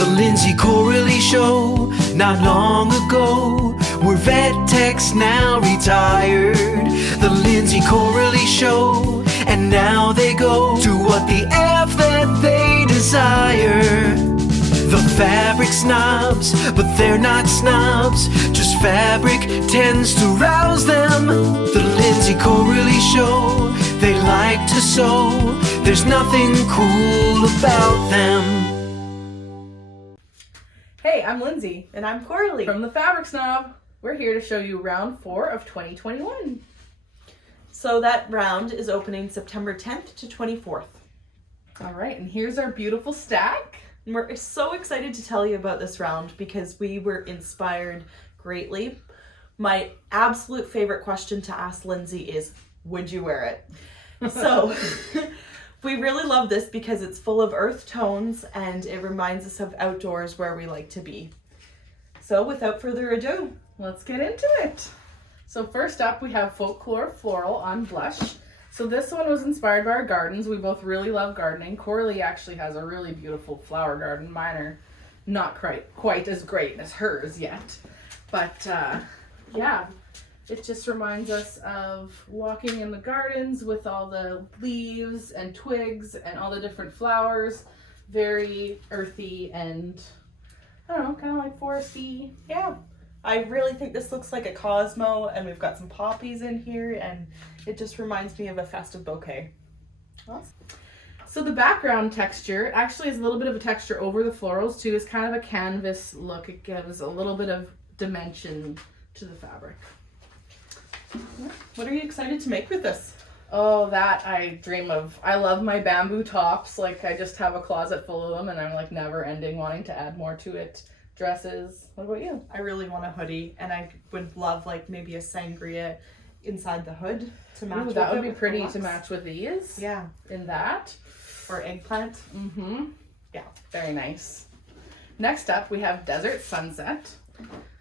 The Lindsey Coralee Show, not long ago, were vet techs now retired. The Lindsey Coralee Show, and now they go to what the F that they desire. The fabric snobs, but they're not snobs, just fabric tends to rouse them. The Lindsey Coralee Show, they like to sew, there's nothing cool about them. Hey, I'm Lindsay. And I'm Coralee. From the Fabric Snob. We're here to show you round 4 of 2021. So that round is opening September 10th to 24th. All right, and here's our beautiful stack. And we're so excited to tell you about this round because we were inspired greatly. My absolute favorite question to ask Lindsay is, would you wear it? So we really love this because it's full of earth tones and it reminds us of outdoors where we like to be. So without further ado, let's get into it. So first up, we have Folklore Floral on blush. So this one was inspired by our gardens. We both really love gardening. Coralee actually has a really beautiful flower garden. Mine are not quite as great as hers yet. But yeah, it just reminds us of walking in the gardens with all the leaves and twigs and all the different flowers. Very earthy and, I don't know, kind of like foresty. Yeah. I really think this looks like a Cosmo, and we've got some poppies in here, and it just reminds me of a festive bouquet. Awesome. So the background texture actually is a little bit of a texture over the florals too. It's kind of a canvas look. It gives a little bit of dimension to the fabric. What are you excited to make with this? Oh, that I dream of. I love my bamboo tops. Like, I just have a closet full of them, and I'm like never ending wanting to add more to it. Dresses. What about you? I really want a hoodie, and I would love like maybe a sangria inside the hood to match. Ooh, that would be pretty to match with these. Yeah. In that. Or eggplant. Mm-hmm. Yeah. Very nice. Next up, we have Desert Sunset.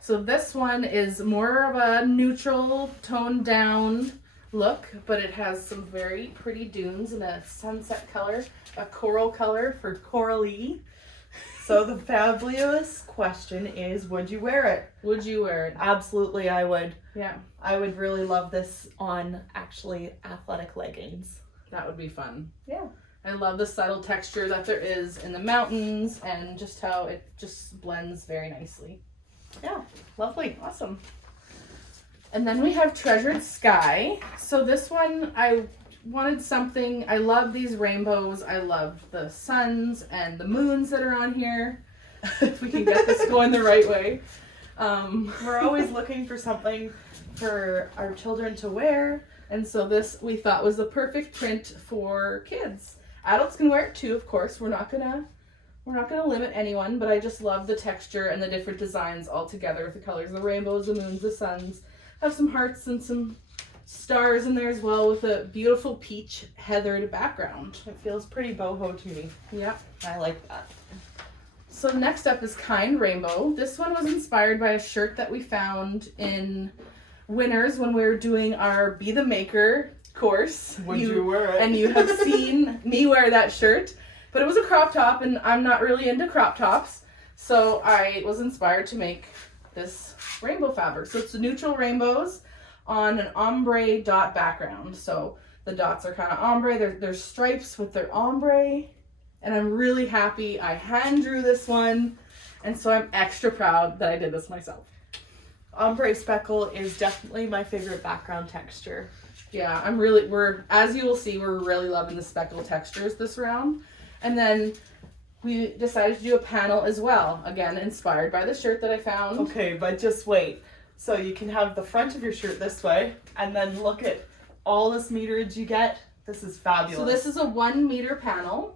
So this one is more of a neutral, toned down look, but it has some very pretty dunes in a sunset color, a coral color for Coralee. So the fabulous question is, would you wear it? Would you wear it? Absolutely, I would. Yeah. I would really love this on actually athletic leggings. That would be fun. Yeah. I love the subtle texture that there is in the mountains and just how it just blends very nicely. Yeah, lovely. Awesome. And then we have Treasured Sky. So this one, I wanted something, I love these rainbows. I love the suns and the moons that are on here. If we can get this going the right way. We're always looking for something for our children to wear. And so this we thought was the perfect print for kids. Adults can wear it too, of course. We're not gonna limit anyone, but I just love the texture and the different designs all together with the colors, the rainbows, the moons, the suns. Have some hearts and some stars in there as well with a beautiful peach heathered background. It feels pretty boho to me. Yep. I like that. So next up is Kind Rainbow. This one was inspired by a shirt that we found in Winners when we were doing our Be the Maker course. Would you wear it? And you have seen me wear that shirt. But it was a crop top, and I'm not really into crop tops. So I was inspired to make this rainbow fabric. So it's neutral rainbows on an ombre dot background. So the dots are kind of ombre. There's stripes with their ombre. And I'm really happy I hand drew this one. And so I'm extra proud that I did this myself. Ombre speckle is definitely my favorite background texture. Yeah, as you will see, we're really loving the speckle textures this round. And then we decided to do a panel as well. Again, inspired by the shirt that I found. Okay, but just wait. So you can have the front of your shirt this way, and then look at all this meterage you get. This is fabulous. So this is a 1 meter panel.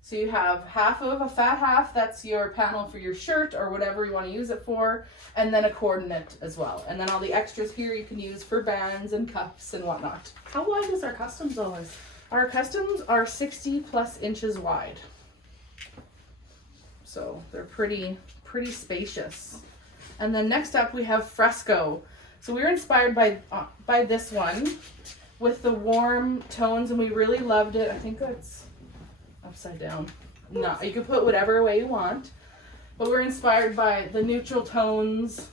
So you have half of a fat half, that's your panel for your shirt or whatever you want to use it for, and then a coordinate as well. And then all the extras here you can use for bands and cuffs and whatnot. How wide is our customs always? Our customs are 60 plus inches wide. So they're pretty spacious. And then next up we have Fresco. So we were inspired by this one with the warm tones, and we really loved it. I think it's upside down. No, you can put whatever way you want. but we're inspired by the neutral tones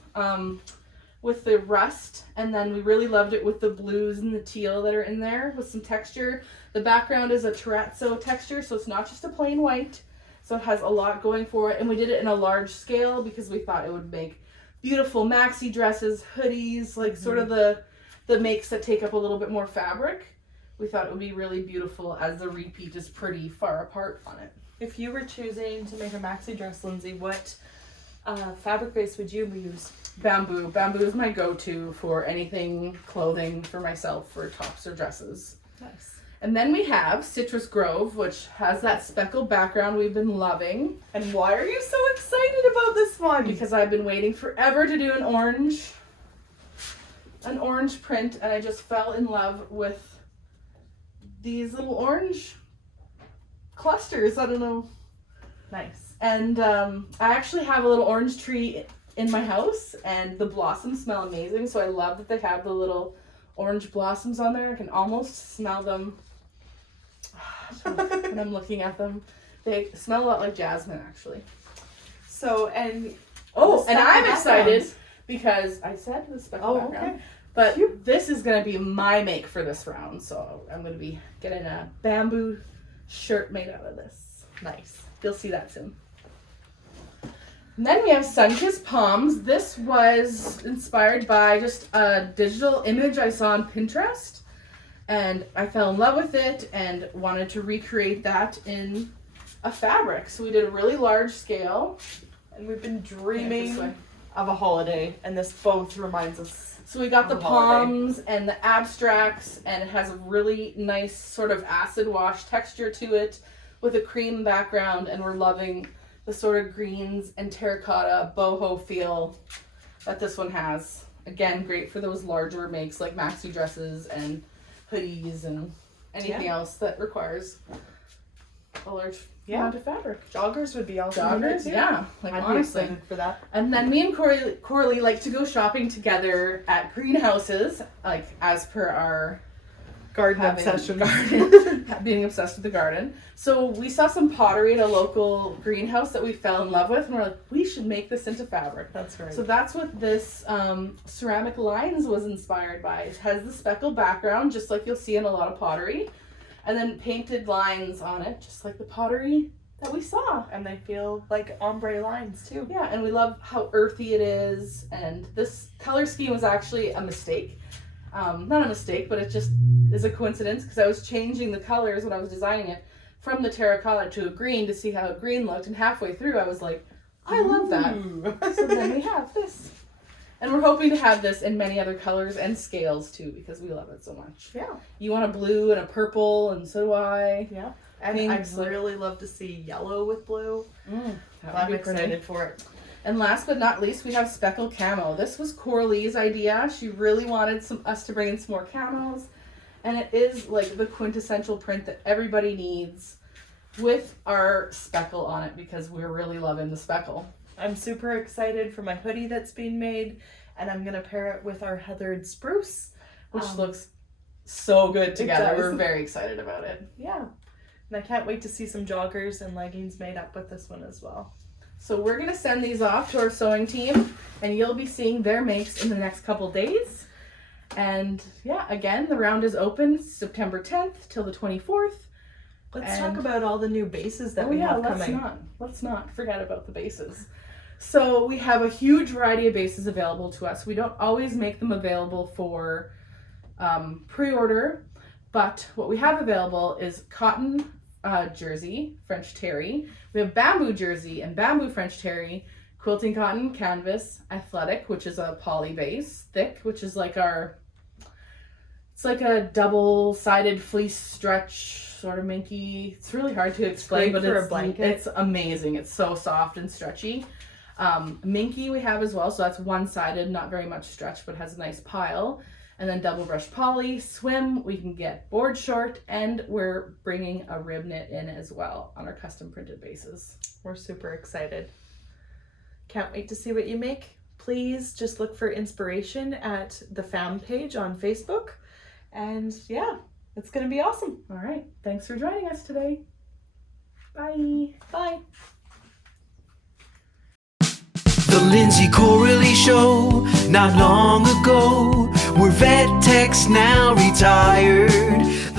with the rust, and then we really loved it with the blues and the teal that are in there with some texture. The background is a terrazzo texture, so it's not just a plain white, so it has a lot going for it, and we did it in a large scale because we thought it would make beautiful maxi dresses, hoodies, like sort of the makes that take up a little bit more fabric. We thought it would be really beautiful as the repeat is pretty far apart on it. If you were choosing to make a maxi dress, Lindsay, what fabric base would you use? Bamboo. Bamboo is my go-to for anything clothing for myself, for tops or dresses. Nice. And then we have Citrus Grove, which has that speckled background we've been loving. And why are you so excited about this one? Because I've been waiting forever to do an orange print, and I just fell in love with these little orange clusters. I don't know. Nice. And I actually have a little orange tree in my house, and the blossoms smell amazing, so I love that they have the little orange blossoms on there. I can almost smell them when I'm looking at them. They smell a lot like jasmine, actually. So, and I'm excited because I said the speckled background. Okay. But this is going to be my make for this round, so I'm going to be getting a bamboo shirt made out of this. Nice. You'll see that soon. And then we have Sunkissed Palms. This was inspired by just a digital image I saw on Pinterest, and I fell in love with it and wanted to recreate that in a fabric. So we did a really large scale. And we've been dreaming of a holiday, and this both reminds us. So we got the of a holiday. palms and the abstracts, and it has a really nice sort of acid wash texture to it with a cream background, and we're loving the sort of greens and terracotta boho feel that this one has. Again, great for those larger makes like maxi dresses and hoodies and anything else that requires a large amount of fabric. Joggers would be awesome. Joggers, yeah. Like I'd honestly. be excited for that. And then me and Coralee like to go shopping together at greenhouses, like as per our Garden obsession. Being obsessed with the garden. So we saw some pottery at a local greenhouse that we fell in love with, and we're like, we should make this into fabric. That's right. So that's what this ceramic lines was inspired by. It has the speckled background, just like you'll see in a lot of pottery, and then painted lines on it, just like the pottery that we saw. And they feel like ombre lines too. Yeah, and we love how earthy it is, and this color scheme was actually a mistake. Not a mistake, but it just is a coincidence because I was changing the colors when I was designing it from the terracotta to a green to see how green looked, and halfway through I was like, I love that. So then we have this. And we're hoping to have this in many other colors and scales too because we love it so much. Yeah. You want a blue and a purple, and so do I. Yeah. And I'd really love to see yellow with blue. I'm excited for it. And last but not least, we have Speckle Camo. This was Coralee's idea. She really wanted us to bring in some more camos. And it is like the quintessential print that everybody needs with our speckle on it because we're really loving the speckle. I'm super excited for my hoodie that's being made, and I'm going to pair it with our heathered spruce. Which looks so good together. does. We're very excited about it. Yeah. And I can't wait to see some joggers and leggings made up with this one as well. So we're going to send these off to our sewing team, and you'll be seeing their makes in the next couple days. And yeah, again, the round is open September 10th till the 24th. Let's talk about all the new bases that we have coming. Let's not forget about the bases. So we have a huge variety of bases available to us. We don't always make them available for pre-order, but what we have available is cotton jersey, French terry. We have bamboo jersey and bamboo French terry, quilting cotton, canvas, athletic, which is a poly base, thick, which is like it's like a double-sided fleece stretch, sort of minky. It's really hard to explain, but a blanket. It's amazing. It's so soft and stretchy. Minky we have as well, so that's one-sided, not very much stretch, but has a nice pile. And then double brush poly, swim, we can get board short, and we're bringing a rib knit in as well on our custom printed bases. We're super excited. Can't wait to see what you make. Please just look for inspiration at the fam page on Facebook. And yeah, it's going to be awesome. All right. Thanks for joining us today. Bye. Bye. The Lindsey Coralee Show, not long ago. We're vet techs now retired.